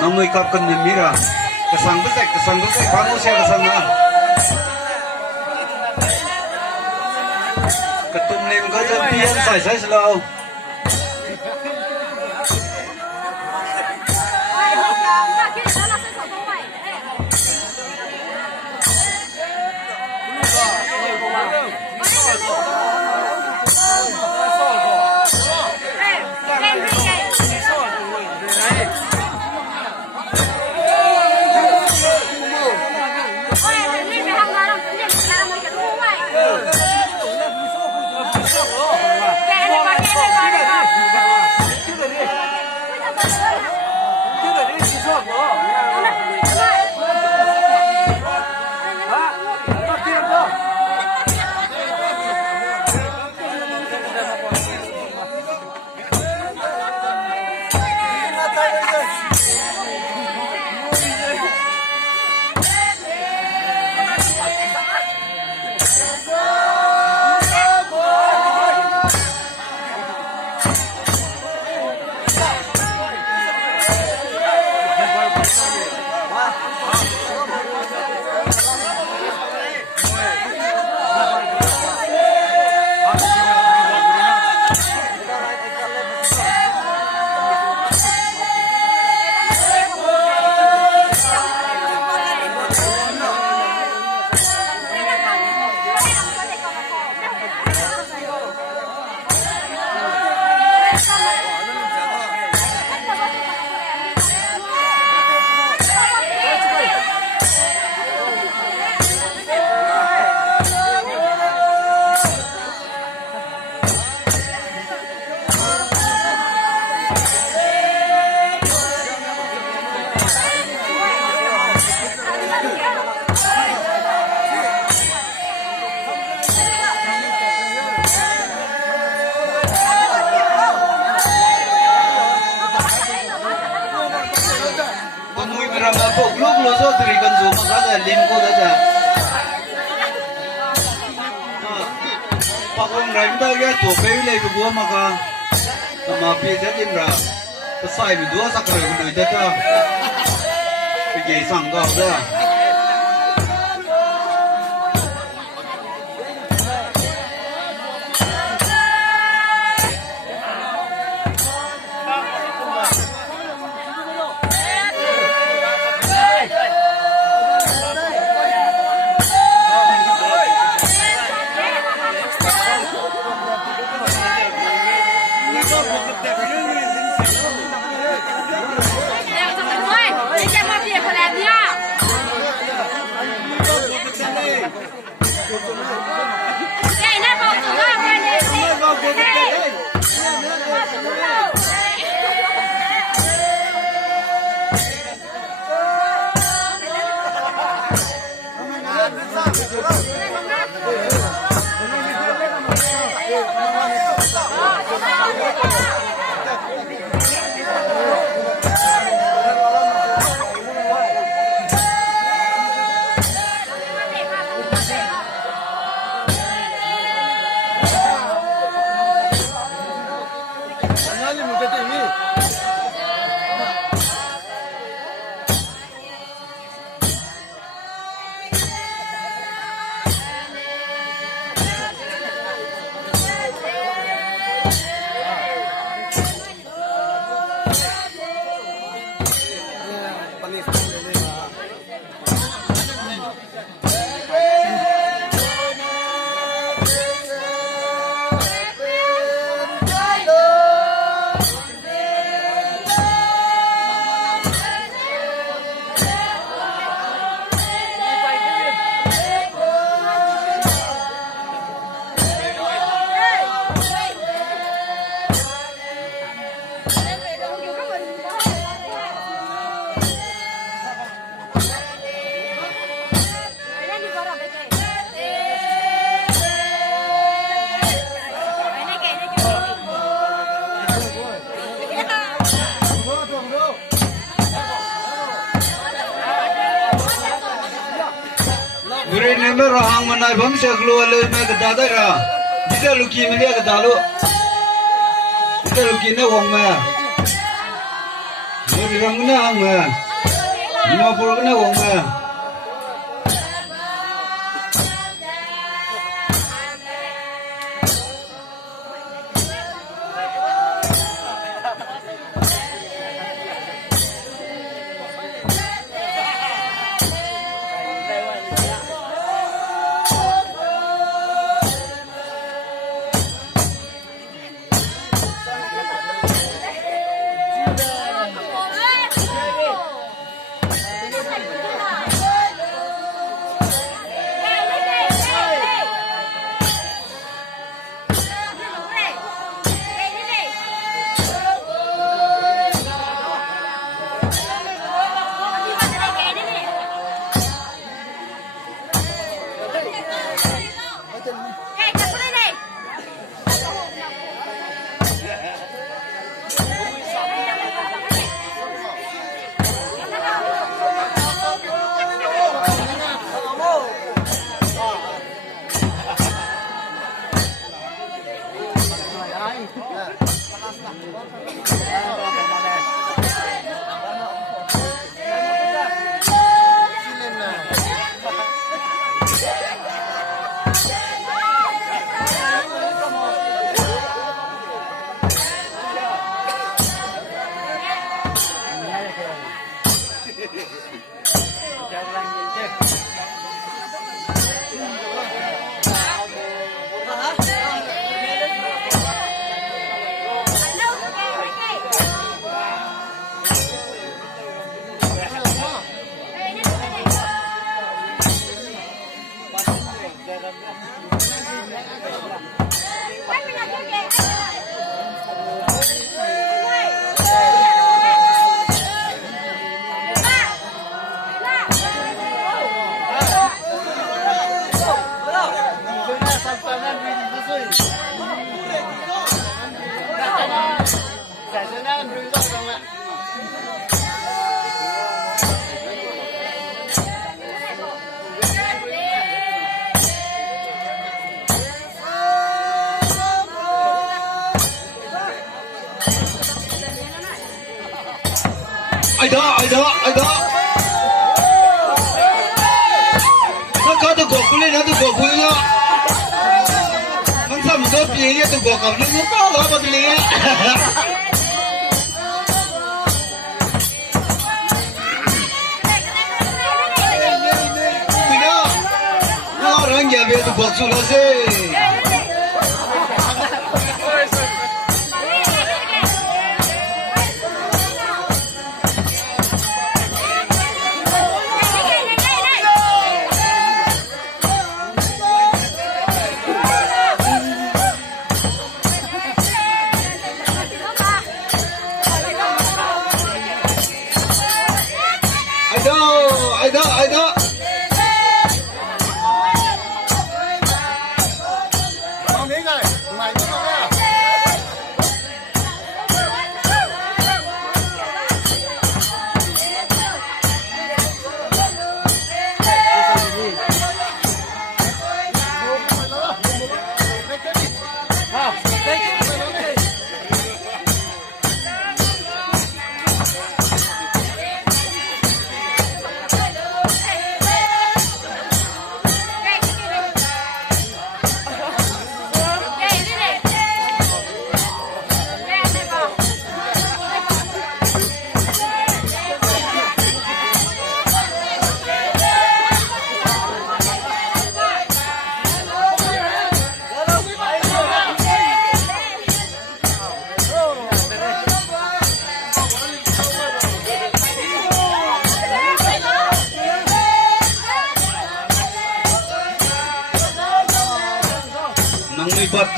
Namdayile kapkan mira kesang besek kamu siapa kesana ketum nim gajah pian saya selalu maka sama pizza timra pesai berdua sakral untuk itu pergi sanggau dah Gure newme rehang manai bam se heleu heleu me gada da ra. Bisa luki me le gada lu. Bisa luki ne wong me. Ne ram ne hang me. Ma pur ne wong me. Aida. Nó có tôi gọt lên nó tôi gọt vui đó. Nó sao một số gì vậy tôi gọt cầm nó có đó mà tôi liền. Vì nó orang giờ về tôi gọt xuống nó sẽ.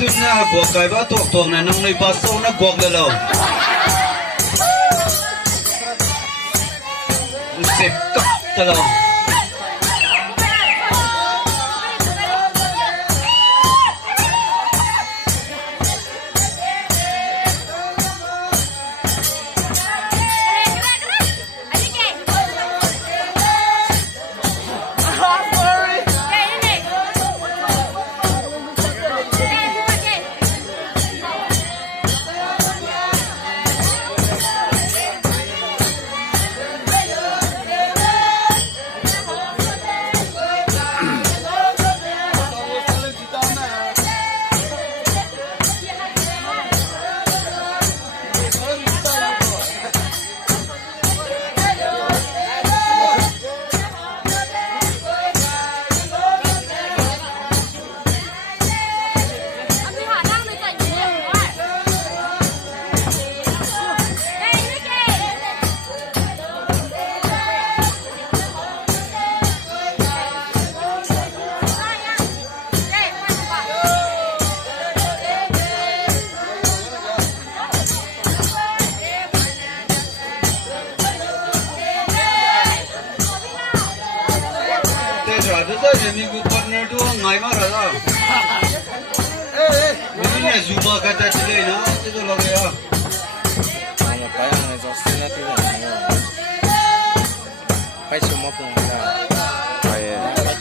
ตุนนะบวกไก่บ้าตัวเนี่ยน้องในบาสโซนะบวกเลยเราเจ็บกับตลอดมีกูพาร์ทเนอร์ด้วยง่ายมากเลยนะวันนี้เนี่ยซูบากันจะเลยนะที่ตัวเราเลยอ่ะไปยังไงจะสิ่งนั้นที่เราเนี่ยไปชมมาปุ่งนะไปแค่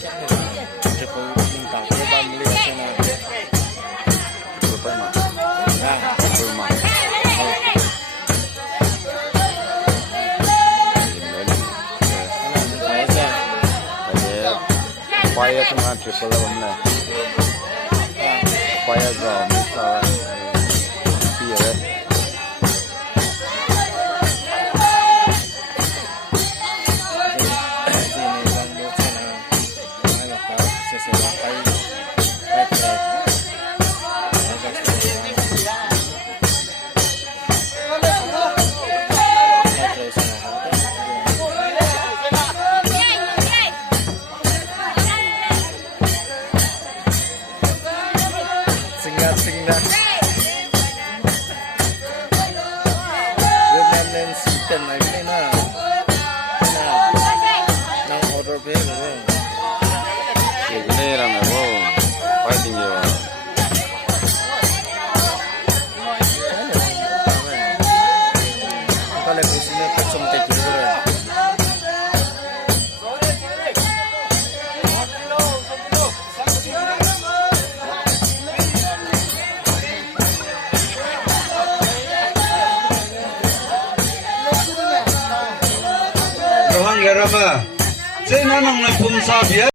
จะไปลิงก์ไปบ้านมิลลิใช่ไหมไปมาไปมาPaya tu mah triple lah benda. Paya jauh misal piye. Singgah. Vietnam nên system này cái na order về rồi. Cái này là mấy bộ fighting nhiều. Kalau musimnya kacung kacung rồi. rehang ya rama, saya nanang na pumsa biar